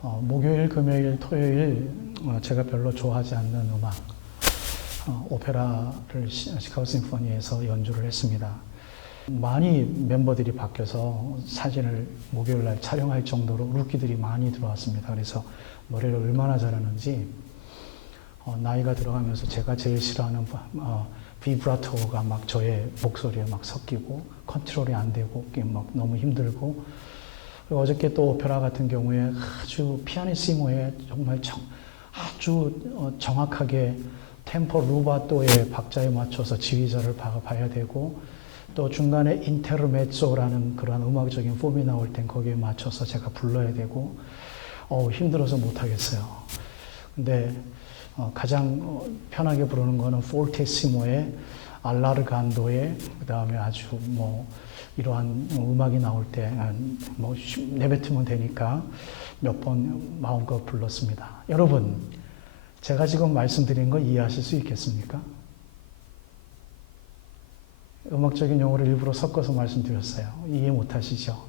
목요일, 금요일, 토요일 제가 별로 좋아하지 않는 음악, 오페라를 시카고 심포니에서 연주를 했습니다. 많이 멤버들이 바뀌어서 사진을 목요일 날 촬영할 정도로 루키들이 많이 들어왔습니다. 그래서 노래를 얼마나 잘하는지 나이가 들어가면서 제가 제일 싫어하는 비브라토가 막 저의 목소리에 막 섞이고 컨트롤이 안 되고 막 너무 힘들고, 그리고 어저께 또 오페라 같은 경우에 아주 피아니시모에 정말 아주 정확하게 템포 루바토의 박자에 맞춰서 지휘자를 봐야 되고, 또 중간에 인테르메조라는 그런 음악적인 폼이 나올 땐 거기에 맞춰서 제가 불러야 되고, 힘들어서 못하겠어요. 근데 가장 편하게 부르는 거는 포르테시모의 알라르간도의, 그 다음에 아주 이러한 음악이 나올 때 내뱉으면 되니까 몇 번 마음껏 불렀습니다. 여러분, 제가 지금 말씀드린 거 이해하실 수 있겠습니까? 음악적인 용어를 일부러 섞어서 말씀드렸어요. 이해 못하시죠?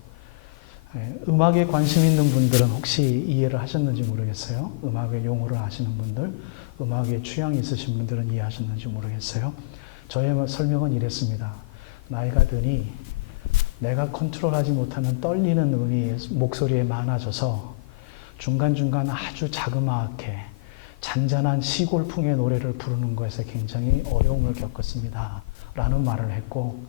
음악에 관심 있는 분들은 혹시 이해를 하셨는지 모르겠어요. 음악의 용어를 아시는 분들, 음악에 취향이 있으신 분들은 이해하셨는지 모르겠어요. 저의 설명은 이랬습니다. 나이가 드니 내가 컨트롤하지 못하는 떨리는 음이 목소리에 많아져서 중간중간 아주 자그마하게 잔잔한 시골풍의 노래를 부르는 것에 굉장히 어려움을 겪었습니다. 라는 말을 했고,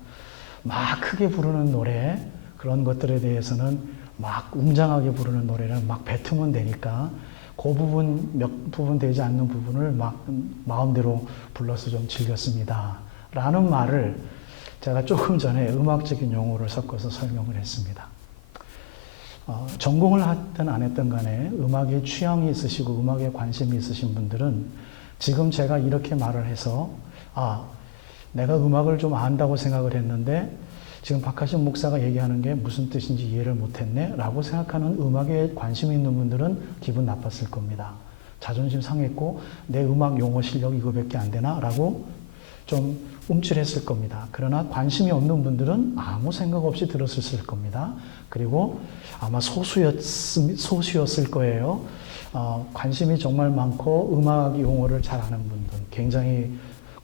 막 크게 부르는 노래, 그런 것들에 대해서는 막 웅장하게 부르는 노래를 막 뱉으면 되니까 그 부분, 몇 부분 되지 않는 부분을 막 마음대로 불러서 좀 즐겼습니다. 라는 말을 제가 조금 전에 음악적인 용어를 섞어서 설명을 했습니다. 전공을 하든 안 했든 간에 음악에 취향이 있으시고 음악에 관심이 있으신 분들은 지금 제가 이렇게 말을 해서 내가 음악을 좀 안다고 생각을 했는데 지금 박하신 목사가 얘기하는 게 무슨 뜻인지 이해를 못했네 라고 생각하는 음악에 관심 있는 분들은 기분 나빴을 겁니다. 자존심 상했고 내 음악 용어 실력 이거밖에 안 되나? 라고 좀 움찔했을 겁니다. 그러나 관심이 없는 분들은 아무 생각 없이 들었을 겁니다. 그리고 아마 소수였을 거예요. 관심이 정말 많고 음악 용어를 잘 아는 분들, 굉장히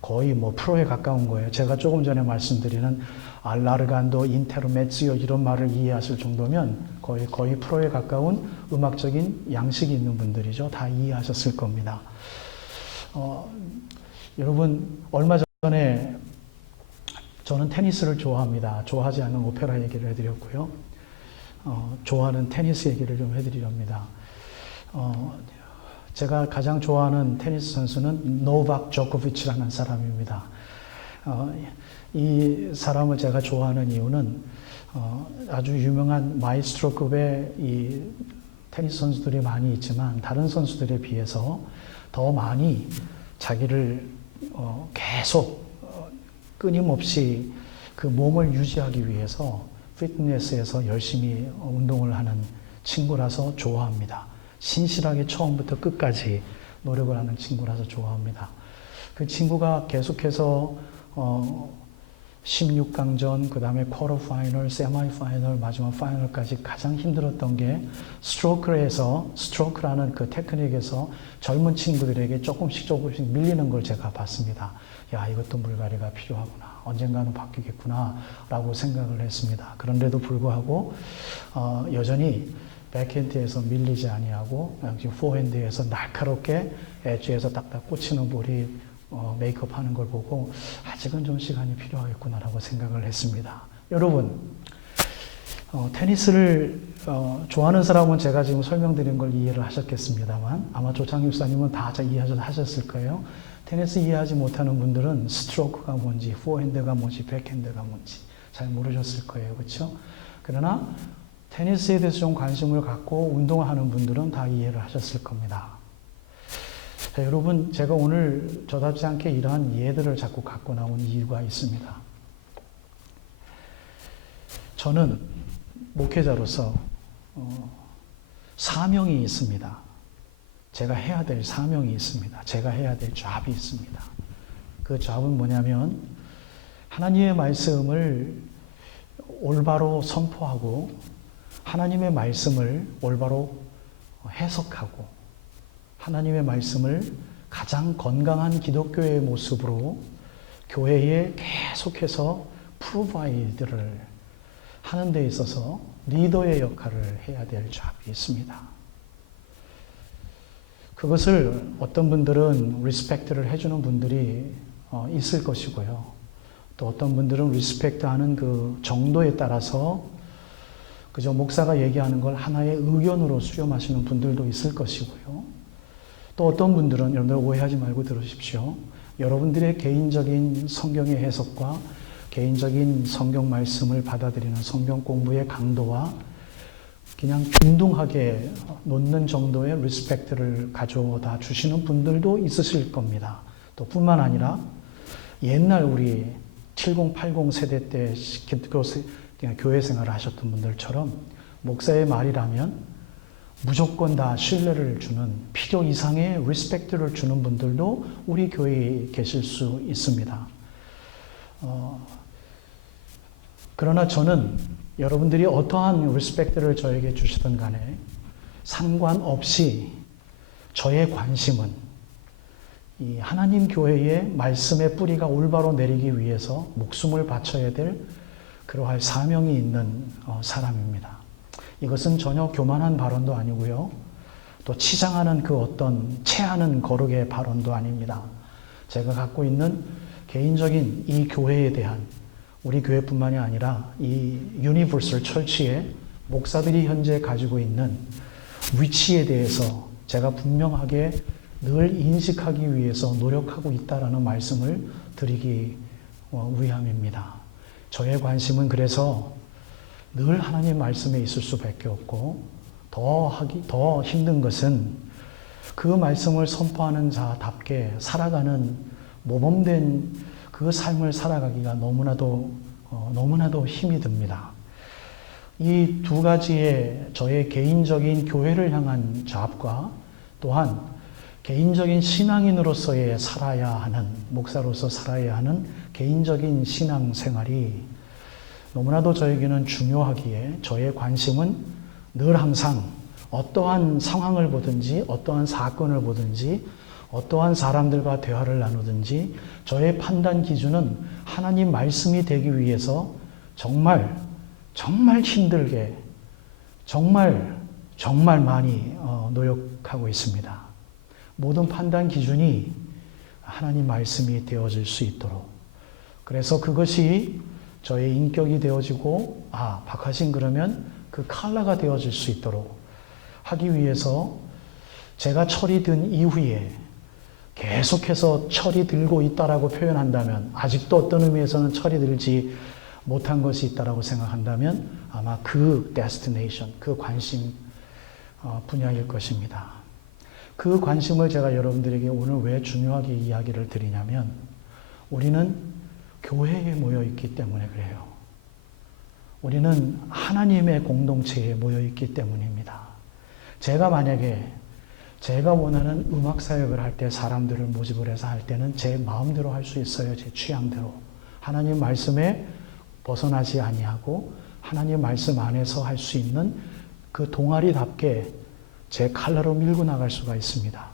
거의 프로에 가까운 거예요. 제가 조금 전에 말씀드리는 알라르간도, 인테르메지오 이런 말을 이해하실 정도면 거의 프로에 가까운 음악적인 양식이 있는 분들이죠. 다 이해하셨을 겁니다. 여러분, 얼마 전에 저는 테니스를 좋아합니다. 좋아하지 않는 오페라 얘기를 해드렸고요. 좋아하는 테니스 얘기를 좀 해드리렵니다. 제가 가장 좋아하는 테니스 선수는 노박 조코비치라는 사람입니다. 이 사람을 제가 좋아하는 이유는 아주 유명한 마이스트로급의 이 테니스 선수들이 많이 있지만 다른 선수들에 비해서 더 많이 자기를 계속 끊임없이 그 몸을 유지하기 위해서 피트니스에서 열심히 운동을 하는 친구라서 좋아합니다. 신실하게 처음부터 끝까지 노력을 하는 친구라서 좋아합니다. 그 친구가 계속해서 16강전, 그 다음에 쿼터 파이널, 세미 파이널, 마지막 파이널까지 가장 힘들었던 게 스트로크라는 그 테크닉에서 젊은 친구들에게 조금씩 밀리는 걸 제가 봤습니다. 야, 이것도 물갈이가 필요하구나. 언젠가는 바뀌겠구나 라고 생각을 했습니다. 그런데도 불구하고 여전히 백핸드에서 밀리지 아니하고 포핸드에서 날카롭게 엣지에서 딱딱 꽂히는 볼이 메이크업 하는 걸 보고 아직은 좀 시간이 필요하겠구나라고 생각을 했습니다. 여러분, 테니스를 좋아하는 사람은 제가 지금 설명드린 걸 이해를 하셨겠습니다만 아마 조창 목사님은 다 이해하셨을 거예요. 테니스 이해하지 못하는 분들은 스트로크가 뭔지, 포핸드가 뭔지, 백핸드가 뭔지 잘 모르셨을 거예요. 그렇죠? 그러나 테니스에 대해서 좀 관심을 갖고 운동을 하는 분들은 다 이해를 하셨을 겁니다. 자, 여러분, 제가 오늘 저답지 않게 이러한 이해들을 자꾸 갖고 나온 이유가 있습니다. 저는 목회자로서 사명이 있습니다. 제가 해야 될 사명이 있습니다. 제가 해야 될 잡이 있습니다. 그 잡은 뭐냐면 하나님의 말씀을 올바로 선포하고 하나님의 말씀을 올바로 해석하고 하나님의 말씀을 가장 건강한 기독교의 모습으로 교회에 계속해서 프로바이드를 하는 데 있어서 리더의 역할을 해야 될 잡이 있습니다. 그것을 어떤 분들은 리스펙트를 해주는 분들이 있을 것이고요. 또 어떤 분들은 리스펙트하는 그 정도에 따라서 그저 목사가 얘기하는 걸 하나의 의견으로 수렴하시는 분들도 있을 것이고요. 또 어떤 분들은, 여러분들 오해하지 말고 들으십시오. 여러분들의 개인적인 성경의 해석과 개인적인 성경 말씀을 받아들이는 성경 공부의 강도와 그냥 균등하게 놓는 정도의 리스펙트를 가져다 주시는 분들도 있으실 겁니다. 또 뿐만 아니라 옛날 우리 70, 80 세대 때 교회 생활을 하셨던 분들처럼 목사의 말이라면 무조건 다 신뢰를 주는 필요 이상의 리스펙트를 주는 분들도 우리 교회에 계실 수 있습니다. 그러나 저는 여러분들이 어떠한 리스펙트를 저에게 주시든 간에 상관없이 저의 관심은 이 하나님 교회의 말씀의 뿌리가 올바로 내리기 위해서 목숨을 바쳐야 될 그러할 사명이 있는 사람입니다. 이것은 전혀 교만한 발언도 아니고요. 또 치장하는 그 어떤 체하는 거룩의 발언도 아닙니다. 제가 갖고 있는 개인적인 이 교회에 대한 우리 교회뿐만이 아니라 이 유니버설 철치의 목사들이 현재 가지고 있는 위치에 대해서 제가 분명하게 늘 인식하기 위해서 노력하고 있다라는 말씀을 드리기 위함입니다. 저의 관심은 그래서 늘 하나님 말씀에 있을 수밖에 없고 더 힘든 것은 그 말씀을 선포하는 자답게 살아가는 모범된 그 삶을 살아가기가 너무나도 힘이 듭니다. 이 두 가지의 저의 개인적인 교회를 향한 잡과 또한 개인적인 신앙인으로서의 살아야 하는, 목사로서 살아야 하는 개인적인 신앙 생활이 너무나도 저에게는 중요하기에 저의 관심은 늘 항상 어떠한 상황을 보든지 어떠한 사건을 보든지 어떠한 사람들과 대화를 나누든지 저의 판단 기준은 하나님 말씀이 되기 위해서 정말 힘들게 정말 많이 노력하고 있습니다. 모든 판단 기준이 하나님 말씀이 되어질 수 있도록, 그래서 그것이 저의 인격이 되어지고 박하신 그러면 그 칼라가 되어질 수 있도록 하기 위해서 제가 철이 든 이후에 계속해서 철이 들고 있다라고 표현한다면, 아직도 어떤 의미에서는 철이 들지 못한 것이 있다라고 생각한다면 아마 그 데스티네이션, 그 관심 분야일 것입니다. 그 관심을 제가 여러분들에게 오늘 왜 중요하게 이야기를 드리냐면, 우리는 교회에 모여 있기 때문에 그래요. 우리는 하나님의 공동체에 모여 있기 때문입니다. 제가 만약에 제가 원하는 음악 사역을 할 때 사람들을 모집을 해서 할 때는 제 마음대로 할 수 있어요. 제 취향대로. 하나님 말씀에 벗어나지 아니하고 하나님 말씀 안에서 할 수 있는 그 동아리답게 제 칼라로 밀고 나갈 수가 있습니다.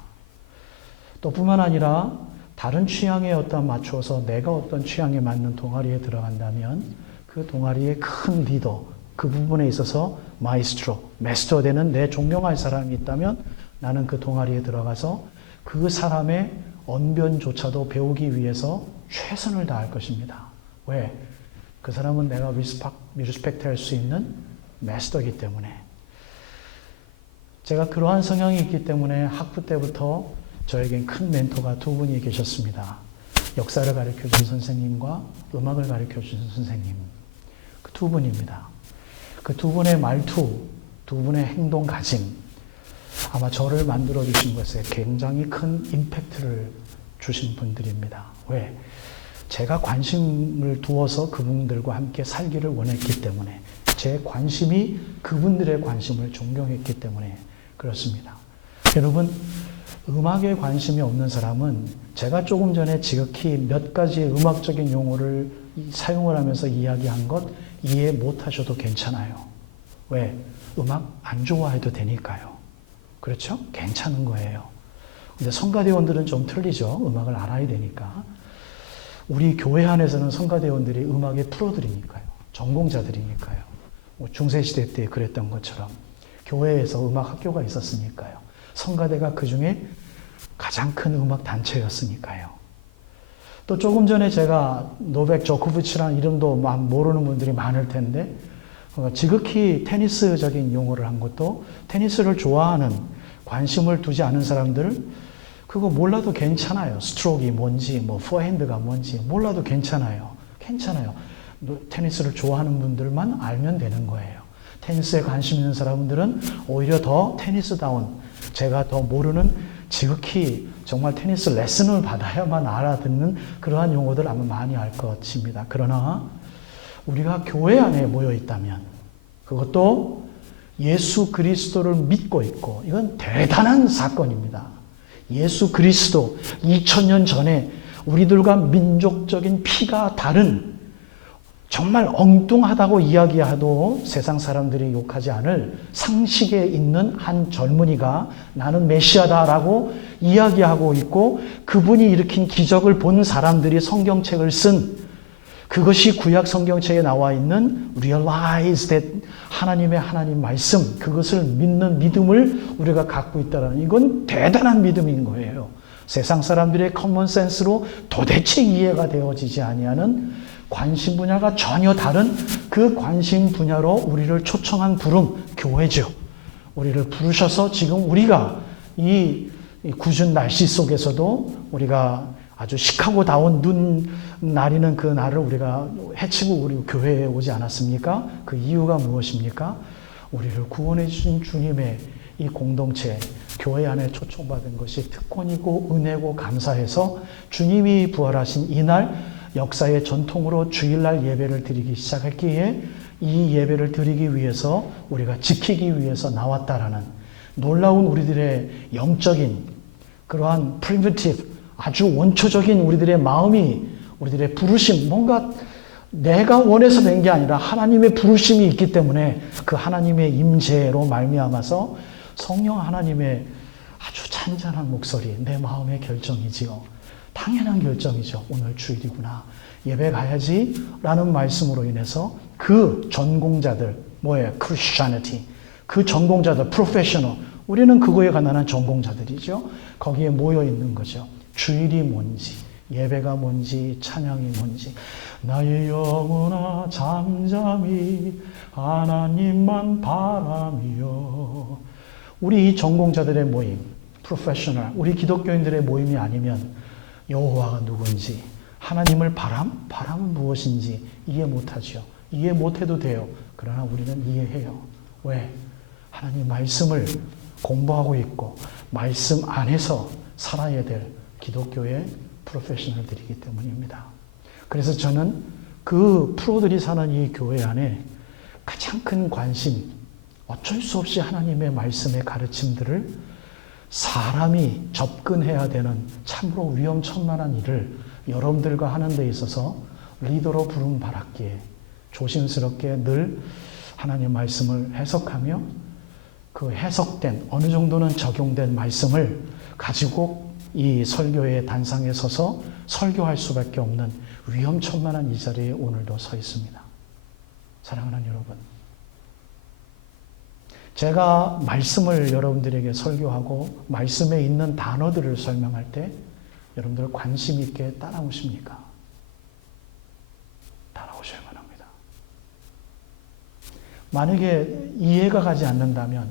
또 뿐만 아니라 다른 취향에 맞추어서 내가 어떤 취향에 맞는 동아리에 들어간다면 그 동아리의 큰 리더, 그 부분에 있어서 마스터 되는 내 존경할 사람이 있다면 나는 그 동아리에 들어가서 그 사람의 언변조차도 배우기 위해서 최선을 다할 것입니다. 왜? 그 사람은 내가 리스펙트 할 수 있는 마스터이기 때문에. 제가 그러한 성향이 있기 때문에 학부 때부터 저에겐 큰 멘토가 두 분이 계셨습니다. 역사를 가르쳐준 선생님과 음악을 가르쳐준 선생님. 그 두 분입니다. 그 두 분의 말투, 두 분의 행동 가짐, 아마 저를 만들어 주신 것에 굉장히 큰 임팩트를 주신 분들입니다. 왜? 제가 관심을 두어서 그분들과 함께 살기를 원했기 때문에, 제 관심이 그분들의 관심을 존경했기 때문에 그렇습니다. 여러분, 음악에 관심이 없는 사람은 제가 조금 전에 지극히 몇 가지의 음악적인 용어를 사용을 하면서 이야기한 것 이해 못 하셔도 괜찮아요. 왜? 음악 안 좋아해도 되니까요. 그렇죠? 괜찮은 거예요. 근데 성가대원들은 좀 틀리죠. 음악을 알아야 되니까. 우리 교회 안에서는 성가대원들이 음악의 프로들이니까요. 전공자들이니까요. 중세시대 때 그랬던 것처럼 교회에서 음악 학교가 있었으니까요. 성가대가 그 중에 가장 큰 음악 단체였으니까요. 또 조금 전에 제가 노백 조코비치라는 이름도 모르는 분들이 많을 텐데 지극히 테니스적인 용어를 한 것도 테니스를 좋아하는 관심을 두지 않은 사람들 그거 몰라도 괜찮아요. 스트로크가 뭔지 뭐 포핸드가 뭔지 몰라도 괜찮아요. 괜찮아요. 테니스를 좋아하는 분들만 알면 되는 거예요. 테니스에 관심 있는 사람들은 오히려 더 테니스다운 제가 더 모르는 지극히 정말 테니스 레슨을 받아야만 알아듣는 그러한 용어들 아마 많이 알 것입니다. 그러나 우리가 교회 안에 모여 있다면 그것도 예수 그리스도를 믿고 있고 이건 대단한 사건입니다. 예수 그리스도 2000년 전에 우리들과 민족적인 피가 다른 정말 엉뚱하다고 이야기해도 세상 사람들이 욕하지 않을 상식에 있는 한 젊은이가 나는 메시아다라고 이야기하고 있고 그분이 일으킨 기적을 본 사람들이 성경책을 쓴 그것이 구약 성경책에 나와 있는 realize that 하나님 말씀 그것을 믿는 믿음을 우리가 갖고 있다는 이건 대단한 믿음인 거예요. 세상 사람들의 커먼 센스로 도대체 이해가 되어지지 아니하는 관심 분야가 전혀 다른 그 관심 분야로 우리를 초청한 부름, 교회죠. 우리를 부르셔서 지금 우리가 이 궂은 날씨 속에서도 우리가 아주 시카고다운 눈 내리는 그 날을 우리가 해치고 우리 교회에 오지 않았습니까? 그 이유가 무엇입니까? 우리를 구원해 주신 주님의 이 공동체, 교회 안에 초청받은 것이 특권이고 은혜고 감사해서 주님이 부활하신 이날 역사의 전통으로 주일날 예배를 드리기 시작했기에 이 예배를 드리기 위해서 우리가 지키기 위해서 나왔다라는 놀라운 우리들의 영적인 그러한 primitive 아주 원초적인 우리들의 마음이 우리들의 부르심 뭔가 내가 원해서 된 게 아니라 하나님의 부르심이 있기 때문에 그 하나님의 임재로 말미암아서 성령 하나님의 아주 찬찬한 목소리 내 마음의 결정이지요. 당연한 결정이죠. 오늘 주일이구나. 예배 가야지 라는 말씀으로 인해서 그 전공자들 뭐예요? Christianity. 그 전공자들 professional. 우리는 그거에 관한 전공자들이죠. 거기에 모여 있는 거죠. 주일이 뭔지 예배가 뭔지 찬양이 뭔지 나의 영혼아 잠잠히 하나님만 바라며 우리 이 전공자들의 모임 프로페셔널 우리 기독교인들의 모임이 아니면 여호와가 누군지 하나님을 바람은 무엇인지 이해 못하죠. 이해 못해도 돼요. 그러나 우리는 이해해요. 왜? 하나님 말씀을 공부하고 있고 말씀 안에서 살아야 될 기독교의 프로페셔널들이기 때문입니다. 그래서 저는 그 프로들이 사는 이 교회 안에 가장 큰 관심, 어쩔 수 없이 하나님의 말씀의 가르침들을 사람이 접근해야 되는 참으로 위험천만한 일을 여러분들과 하는 데 있어서 리더로 부름 받았기에 조심스럽게 늘 하나님 말씀을 해석하며 그 해석된 어느 정도는 적용된 말씀을 가지고 이 설교의 단상에 서서 설교할 수밖에 없는 위험천만한 이 자리에 오늘도 서 있습니다. 사랑하는 여러분, 제가 말씀을 여러분들에게 설교하고 말씀에 있는 단어들을 설명할 때 여러분들 관심 있게 따라오십니까? 따라오셔야만 합니다. 만약에 이해가 가지 않는다면,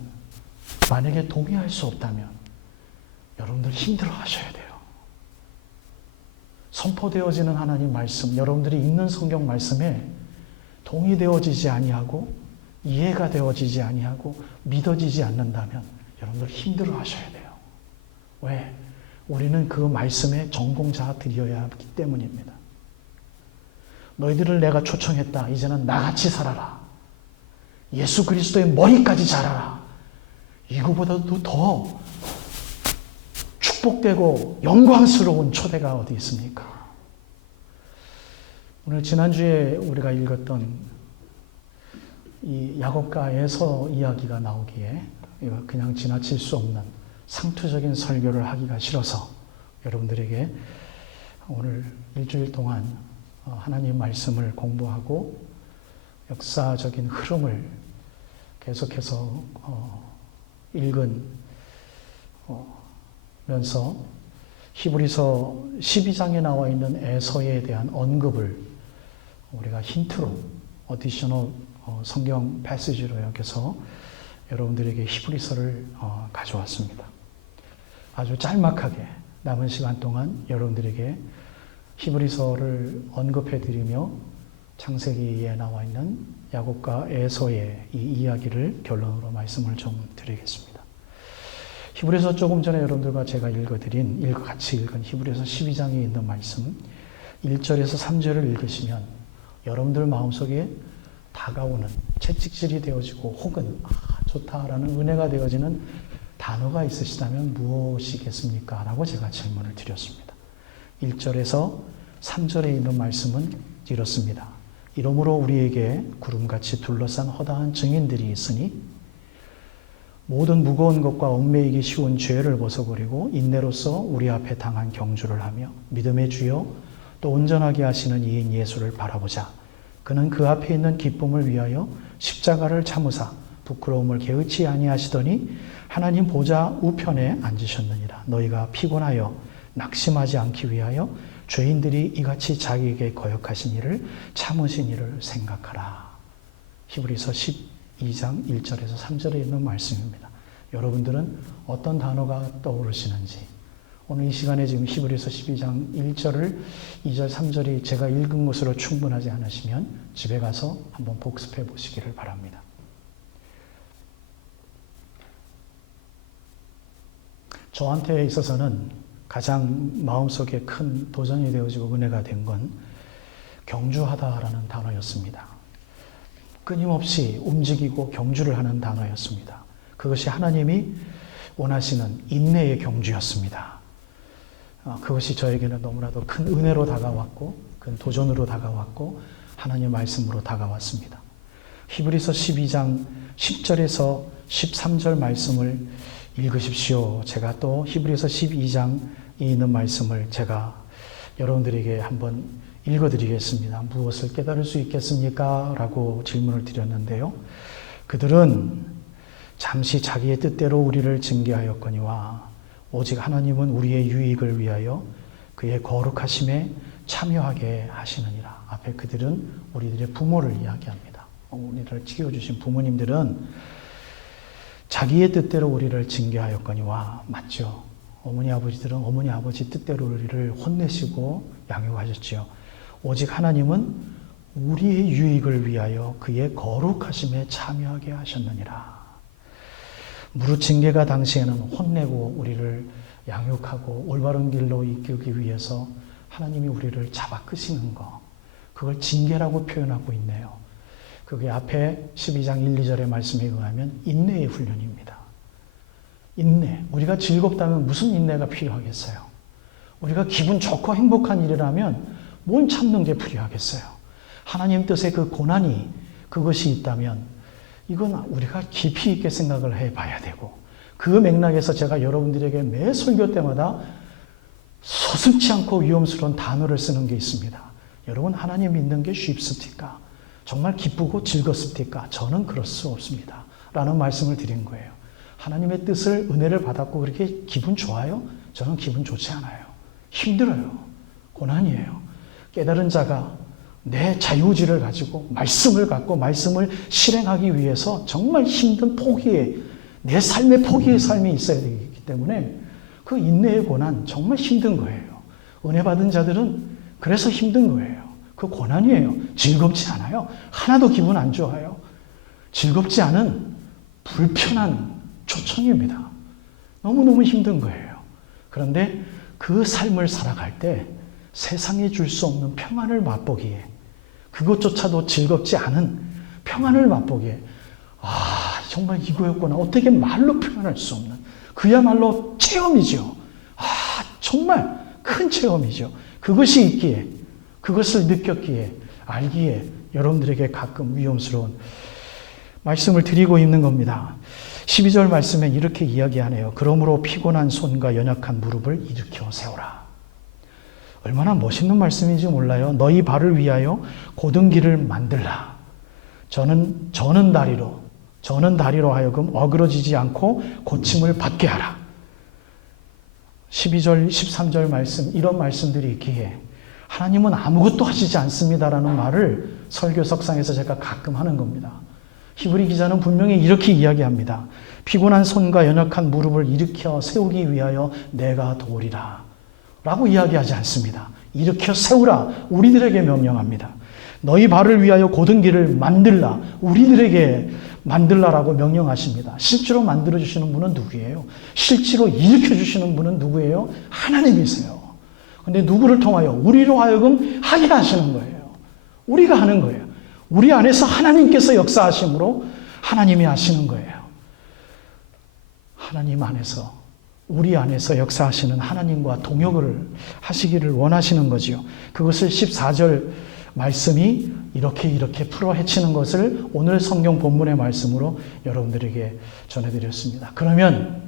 만약에 동의할 수 없다면 여러분들 힘들어 하셔야 돼요. 선포되어지는 하나님 말씀, 여러분들이 읽는 성경 말씀에 동의되어지지 아니하고 이해가 되어지지 아니하고 믿어지지 않는다면 여러분들 힘들어 하셔야 돼요. 왜? 우리는 그 말씀의 전공자들이어야 하기 때문입니다. 너희들을 내가 초청했다. 이제는 나같이 살아라. 예수 그리스도의 머리까지 자라라. 이거보다도 더 축복되고 영광스러운 초대가 어디 있습니까? 오늘 지난주에 우리가 읽었던 이 야곱과 에서 이야기가 나오기에 이거 그냥 지나칠 수 없는 상투적인 설교를 하기가 싫어서 여러분들에게 오늘 일주일 동안 하나님 말씀을 공부하고 역사적인 흐름을 계속해서 읽으면서 히브리서 12장에 나와 있는 에서에 대한 언급을 우리가 힌트로 어디셔널 성경 패시지로 여겨서 여러분들에게 히브리서를 가져왔습니다. 아주 짤막하게 남은 시간 동안 여러분들에게 히브리서를 언급해드리며 창세기에 나와 있는 야곱과 에서의 이 이야기를 결론으로 말씀을 좀 드리겠습니다. 히브리서 조금 전에 여러분들과 제가 같이 읽은 히브리서 12장에 있는 말씀 1절에서 3절을 읽으시면 여러분들 마음속에 다가오는 채찍질이 되어지고 혹은 좋다라는 은혜가 되어지는 단어가 있으시다면 무엇이겠습니까? 라고 제가 질문을 드렸습니다. 1절에서 3절에 있는 말씀은 이렇습니다. 이러므로 우리에게 구름같이 둘러싼 허다한 증인들이 있으니 모든 무거운 것과 얽매이기 쉬운 죄를 벗어버리고 인내로서 우리 앞에 당한 경주를 하며 믿음의 주여 또 온전하게 하시는 이인 예수를 바라보자. 그는 그 앞에 있는 기쁨을 위하여 십자가를 참으사 부끄러움을 개의치 아니하시더니 하나님 보좌 우편에 앉으셨느니라. 너희가 피곤하여 낙심하지 않기 위하여 죄인들이 이같이 자기에게 거역하신 일을 참으신 일을 생각하라. 히브리서 12장 1절에서 3절에 있는 말씀입니다. 여러분들은 어떤 단어가 떠오르시는지 오늘 이 시간에 지금 히브리서 12장 1절을 2절 3절이 제가 읽은 것으로 충분하지 않으시면 집에 가서 한번 복습해 보시기를 바랍니다. 저한테 있어서는 가장 마음속에 큰 도전이 되어지고 은혜가 된 건 경주하다라는 단어였습니다. 끊임없이 움직이고 경주를 하는 단어였습니다. 그것이 하나님이 원하시는 인내의 경주였습니다. 그것이 저에게는 너무나도 큰 은혜로 다가왔고 큰 도전으로 다가왔고 하나님의 말씀으로 다가왔습니다. 히브리서 12장 10절에서 13절 말씀을 읽으십시오. 제가 또 히브리서 12장에 있는 말씀을 제가 여러분들에게 한번 읽어드리겠습니다. 무엇을 깨달을 수 있겠습니까? 라고 질문을 드렸는데요. 그들은 잠시 자기의 뜻대로 우리를 징계하였거니와 오직 하나님은 우리의 유익을 위하여 그의 거룩하심에 참여하게 하시느니라. 앞에 그들은 우리들의 부모를 이야기합니다. 우리를 키워주신 부모님들은 자기의 뜻대로 우리를 징계하였거니와 맞죠. 어머니 아버지들은 어머니 아버지 뜻대로 우리를 혼내시고 양육하셨지요. 오직 하나님은 우리의 유익을 위하여 그의 거룩하심에 참여하게 하셨느니라. 무릇 징계가 당시에는 혼내고 우리를 양육하고 올바른 길로 이끌기 위해서 하나님이 우리를 잡아 끄시는 거, 그걸 징계라고 표현하고 있네요. 그게 앞에 12장 1, 2절의 말씀에 의하면 인내의 훈련입니다. 인내. 우리가 즐겁다면 무슨 인내가 필요하겠어요? 우리가 기분 좋고 행복한 일이라면 뭘 참는 게 필요하겠어요? 하나님 뜻의 그 고난이 그것이 있다면 이건 우리가 깊이 있게 생각을 해봐야 되고 그 맥락에서 제가 여러분들에게 매 설교 때마다 서슴지 않고 위험스러운 단어를 쓰는 게 있습니다. 여러분 하나님 믿는 게 쉽습니까? 정말 기쁘고 즐겁습니까? 저는 그럴 수 없습니다. 라는 말씀을 드린 거예요. 하나님의 뜻을 은혜를 받았고 그렇게 기분 좋아요? 저는 기분 좋지 않아요. 힘들어요. 고난이에요. 깨달은 자가 내 자유의지를 가지고 말씀을 갖고 말씀을 실행하기 위해서 정말 힘든 포기의 내 삶의 포기의 삶이 있어야 되기 때문에 그 인내의 고난 정말 힘든 거예요. 은혜 받은 자들은 그래서 힘든 거예요. 그 고난이에요. 즐겁지 않아요. 하나도 기분 안 좋아요. 즐겁지 않은 불편한 초청입니다. 너무너무 힘든 거예요. 그런데 그 삶을 살아갈 때 세상에 줄 수 없는 평안을 맛보기에 그것조차도 즐겁지 않은 평안을 맛보기에 정말 이거였구나. 어떻게 말로 표현할 수 없는 그야말로 체험이죠. 정말 큰 체험이죠. 그것이 있기에 그것을 느꼈기에 알기에 여러분들에게 가끔 위험스러운 말씀을 드리고 있는 겁니다. 12절 말씀에 이렇게 이야기하네요. 그러므로 피곤한 손과 연약한 무릎을 일으켜 세우라. 얼마나 멋있는 말씀인지 몰라요. 너희 발을 위하여 곧은 길을 만들라. 저는 다리로 하여금 어그러지지 않고 고침을 받게 하라. 12절, 13절 말씀, 이런 말씀들이 있기에 하나님은 아무것도 하시지 않습니다라는 말을 설교석상에서 제가 가끔 하는 겁니다. 히브리 기자는 분명히 이렇게 이야기합니다. 피곤한 손과 연약한 무릎을 일으켜 세우기 위하여 내가 도우리라 라고 이야기하지 않습니다. 일으켜 세우라 우리들에게 명령합니다. 너희 발을 위하여 곧은 길을 만들라 우리들에게 만들라라고 명령하십니다. 실제로 만들어주시는 분은 누구예요? 실제로 일으켜주시는 분은 누구예요? 하나님이세요. 근데 누구를 통하여? 우리로 하여금 하게 하시는 거예요. 우리가 하는 거예요. 우리 안에서 하나님께서 역사하심으로 하나님이 하시는 거예요. 하나님 안에서, 우리 안에서 역사하시는 하나님과 동역을 하시기를 원하시는 거지요. 그것을 14절 말씀이 이렇게 풀어 헤치는 것을 오늘 성경 본문의 말씀으로 여러분들에게 전해드렸습니다. 그러면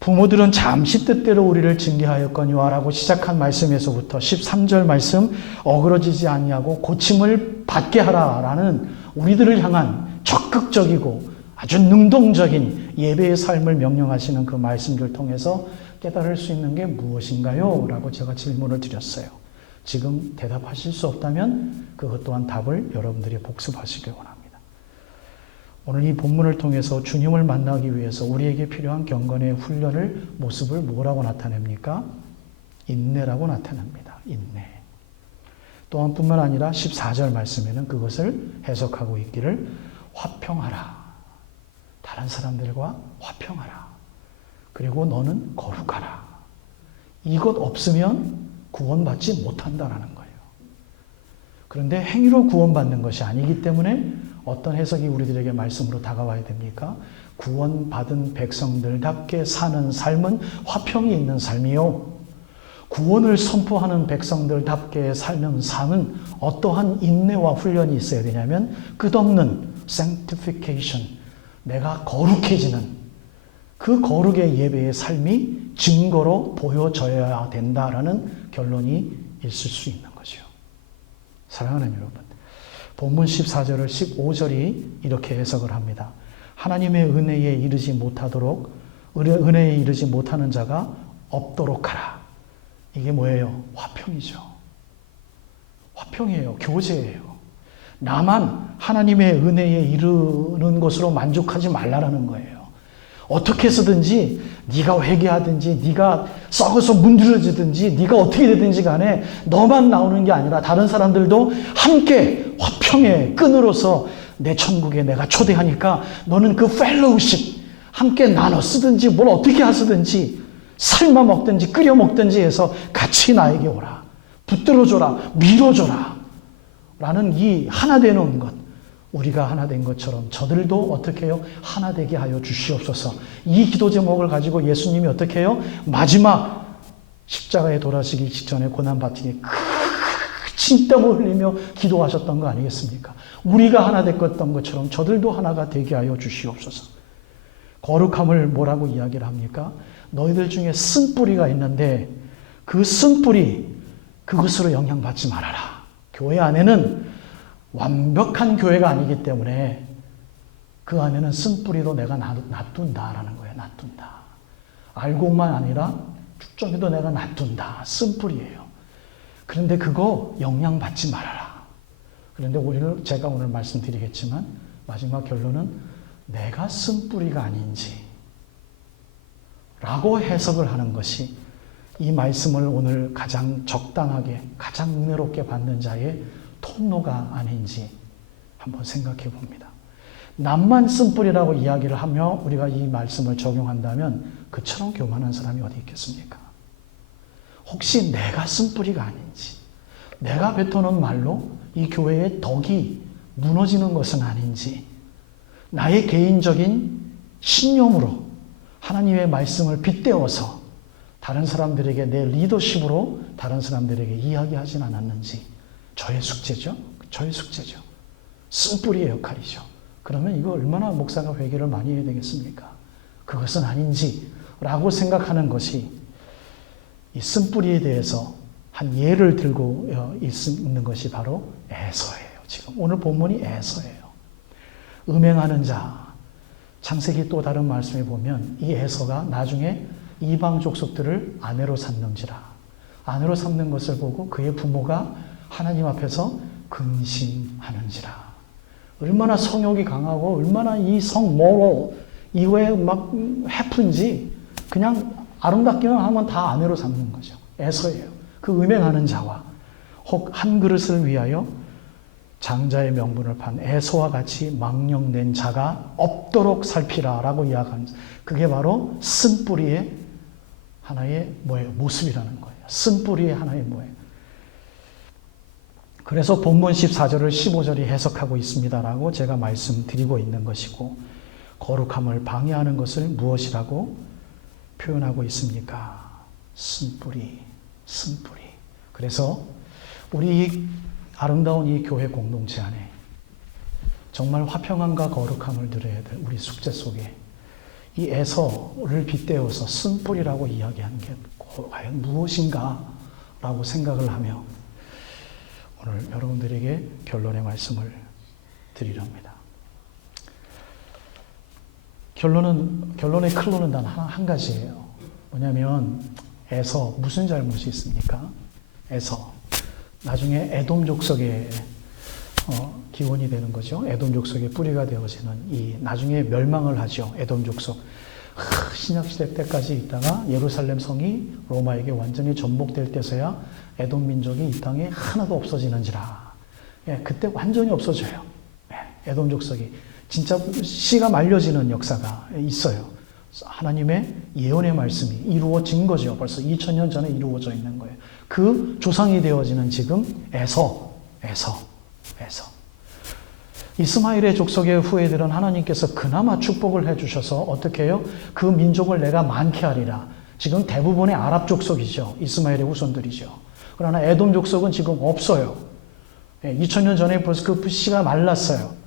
부모들은 잠시 뜻대로 우리를 징계하였거니와 라고 시작한 말씀에서부터 13절 말씀 어그러지지 아니하고 고침을 받게 하라 라는 우리들을 향한 적극적이고 아주 능동적인 예배의 삶을 명령하시는 그 말씀들을 통해서 깨달을 수 있는 게 무엇인가요? 라고 제가 질문을 드렸어요. 지금 대답하실 수 없다면 그것 또한 답을 여러분들이 복습하시길 원합니다. 오늘 이 본문을 통해서 주님을 만나기 위해서 우리에게 필요한 경건의 훈련을 모습을 뭐라고 나타냅니까? 인내라고 나타납니다. 인내. 또한 뿐만 아니라 14절 말씀에는 그것을 해석하고 있기를 화평하라. 다른 사람들과 화평하라. 그리고 너는 거룩하라. 이것 없으면 구원받지 못한다라는 거예요. 그런데 행위로 구원받는 것이 아니기 때문에 어떤 해석이 우리들에게 말씀으로 다가와야 됩니까? 구원받은 백성들답게 사는 삶은 화평이 있는 삶이요. 구원을 선포하는 백성들답게 살는 삶은 어떠한 인내와 훈련이 있어야 되냐면 끝없는 sanctification, 내가 거룩해지는 그 거룩의 예배의 삶이 증거로 보여져야 된다라는 결론이 있을 수 있는 거죠. 사랑하는 여러분, 본문 14절을 15절이 이렇게 해석을 합니다. 하나님의 은혜에 이르지 못하도록, 은혜에 이르지 못하는 자가 없도록 하라. 이게 뭐예요? 화평이죠. 화평이에요. 교제예요. 나만 하나님의 은혜에 이르는 것으로 만족하지 말라라는 거예요. 어떻게 해서든지 네가 회개하든지 네가 썩어서 문드러지든지 네가 어떻게 되든지 간에 너만 나오는 게 아니라 다른 사람들도 함께 화평의 끈으로서 내 천국에 내가 초대하니까 너는 그 펠로우십 함께 나눠 쓰든지 뭘 어떻게 하시든지 삶아 먹든지 끓여 먹든지 해서 같이 나에게 오라. 붙들어줘라. 밀어줘라. 라는 이 하나 되는 것, 우리가 하나 된 것처럼 저들도 어떻게 해요? 하나 되게 하여 주시옵소서. 이 기도 제목을 가지고 예수님이 어떻게 해요? 마지막 십자가에 돌아가시기 직전에 고난받으니 침땀을 흘리며 기도하셨던 거 아니겠습니까? 우리가 하나 됐던 것처럼 저들도 하나가 되게 하여 주시옵소서. 거룩함을 뭐라고 이야기를 합니까? 너희들 중에 쓴뿌리가 있는데 그 쓴뿌리, 그것으로 영향받지 말아라. 교회 안에는 완벽한 교회가 아니기 때문에 그 안에는 쓴뿌리도 내가 놔둔다라는 거예요. 놔둔다. 알고만 아니라 축적해도 내가 놔둔다. 쓴뿌리예요. 그런데 그거 영향받지 말아라. 그런데 제가 오늘 말씀드리겠지만 마지막 결론은 내가 쓴뿌리가 아닌지 라고 해석을 하는 것이 이 말씀을 오늘 가장 적당하게, 가장 은혜롭게 받는 자의 통로가 아닌지 한번 생각해 봅니다. 남만 쓴뿌리라고 이야기를 하며 우리가 이 말씀을 적용한다면 그처럼 교만한 사람이 어디 있겠습니까? 혹시 내가 쓴뿌리가 아닌지, 내가 뱉어놓은 말로 이 교회의 덕이 무너지는 것은 아닌지, 나의 개인적인 신념으로 하나님의 말씀을 빗대어서 다른 사람들에게 내 리더십으로 다른 사람들에게 이야기하진 않았는지 저의 숙제죠. 저의 숙제죠. 쓴뿌리의 역할이죠. 그러면 이거 얼마나 목사가 회개를 많이 해야 되겠습니까? 그것은 아닌지라고 생각하는 것이 이 쓴뿌리에 대해서 한 예를 들고 있는 것이 바로 에서예요. 지금 오늘 본문이 에서예요. 음행하는 자, 창세기 또 다른 말씀에 보면 이 에서가 나중에 이방 족속들을 아내로 삼는지라. 아내로 삼는 것을 보고 그의 부모가 하나님 앞에서 근심하는지라. 얼마나 성욕이 강하고 얼마나 이 성모로 이후에 막 해픈지 그냥 아름답기만 하면 다 아내로 삼는 거죠. 에서예요. 그 음행하는 자와 혹 한 그릇을 위하여 장자의 명분을 판 에서와 같이 망령된 자가 없도록 살피라라고 이야기하는 그게 바로 쓴뿌리의 하나의 모습이라는 거예요. 쓴뿌리의 하나의 뭐예요. 그래서 본문 14절을 15절이 해석하고 있습니다라고 제가 말씀드리고 있는 것이고 거룩함을 방해하는 것을 무엇이라고 표현하고 있습니까? 쓴뿌리. 그래서 우리 이 아름다운 이 교회 공동체 안에 정말 화평함과 거룩함을 누려야 될 우리 숙제 속에 이 에서를 빗대어서 쓴뿌리라고 이야기하는 게 과연 무엇인가 라고 생각을 하며 오늘 여러분들에게 결론의 말씀을 드리렵니다. 결론의 클론은 단 한 가지예요. 뭐냐면 에서 무슨 잘못이 있습니까? 에서 나중에 에돔 족속의 기원이 되는 거죠. 에돔 족속의 뿌리가 되어지는 이 나중에 멸망을 하죠. 에돔 족속. 신약시대 때까지 있다가 예루살렘 성이 로마에게 완전히 전복될 때서야 에돔 민족이 이 땅에 하나도 없어지는지라. 그때 완전히 없어져요. 에돔 족속이. 진짜 씨가 말려지는 역사가 있어요. 하나님의 예언의 말씀이 이루어진 거죠. 벌써 2000년 전에 이루어져 있는 거예요. 그 조상이 되어지는 지금 에서. 이스마엘의 족속의 후예들은 하나님께서 그나마 축복을 해주셔서 어떻게 해요? 그 민족을 내가 많게 하리라. 지금 대부분의 아랍 족속이죠. 이스마엘의 후손들이죠. 그러나 에돔 족속은 지금 없어요. 2000년 전에 벌써 그 씨가 말랐어요.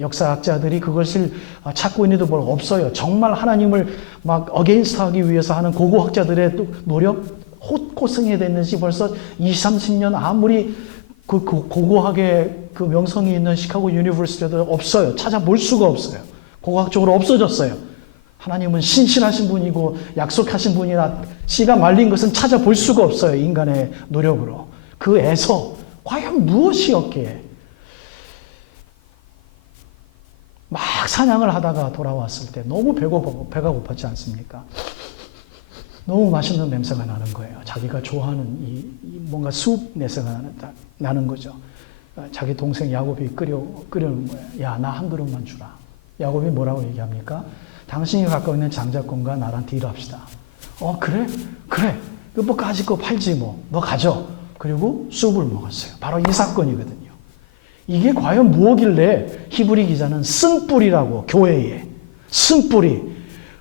역사학자들이 그것을 찾고 있는데도 뭘 없어요. 정말 하나님을 막 어게인스트 하기 위해서 하는 고고학자들의 노력, 헛고생이 됐는지 벌써 20, 30년 아무리 그 고고학의 그 명성이 있는 시카고 유니버시티도 없어요. 찾아볼 수가 없어요. 고고학적으로 없어졌어요. 하나님은 신실하신 분이고 약속하신 분이라 씨가 말린 것은 찾아볼 수가 없어요. 인간의 노력으로. 그 에서 과연 무엇이었기에 막 사냥을 하다가 돌아왔을 때 너무 배가 고팠지 않습니까? 너무 맛있는 냄새가 나는 거예요. 자기가 좋아하는 이 뭔가 숲 냄새가 나는 거죠. 자기 동생 야곱이 끓여는 거예요. 야, 나 한 그릇만 주라. 야곱이 뭐라고 얘기합니까? 당신이 갖고 있는 장자권과 나랑 딜합시다. 그래? 뭐 가지 거 팔지 뭐. 너 가져. 그리고 숲을 먹었어요. 바로 이 사건이거든요. 이게 과연 무엇길래 히브리 기자는 쓴뿌리라고 교회에 쓴뿌리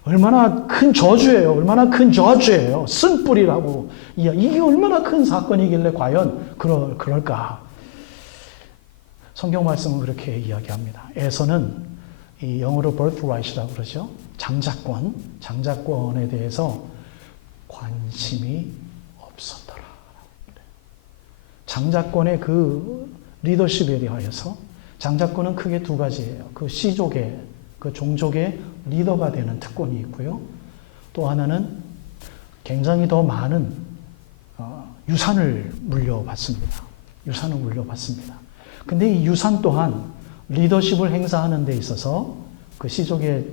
얼마나 큰 저주예요. 얼마나 큰 저주예요. 쓴뿌리라고. 이게 얼마나 큰 사건이길래 과연 그럴까. 성경 말씀은 그렇게 이야기합니다. 에서는 이 영어로 birthright이라고 그러죠. 장자권에 대해서 관심이 없었더라. 장자권의 그 리더십에 대하여서 장자권은 크게 두 가지예요. 그 씨족의 그 종족의 리더가 되는 특권이 있고요. 또 하나는 굉장히 더 많은 유산을 물려받습니다. 근데 이 유산 또한 리더십을 행사하는 데 있어서 그 씨족의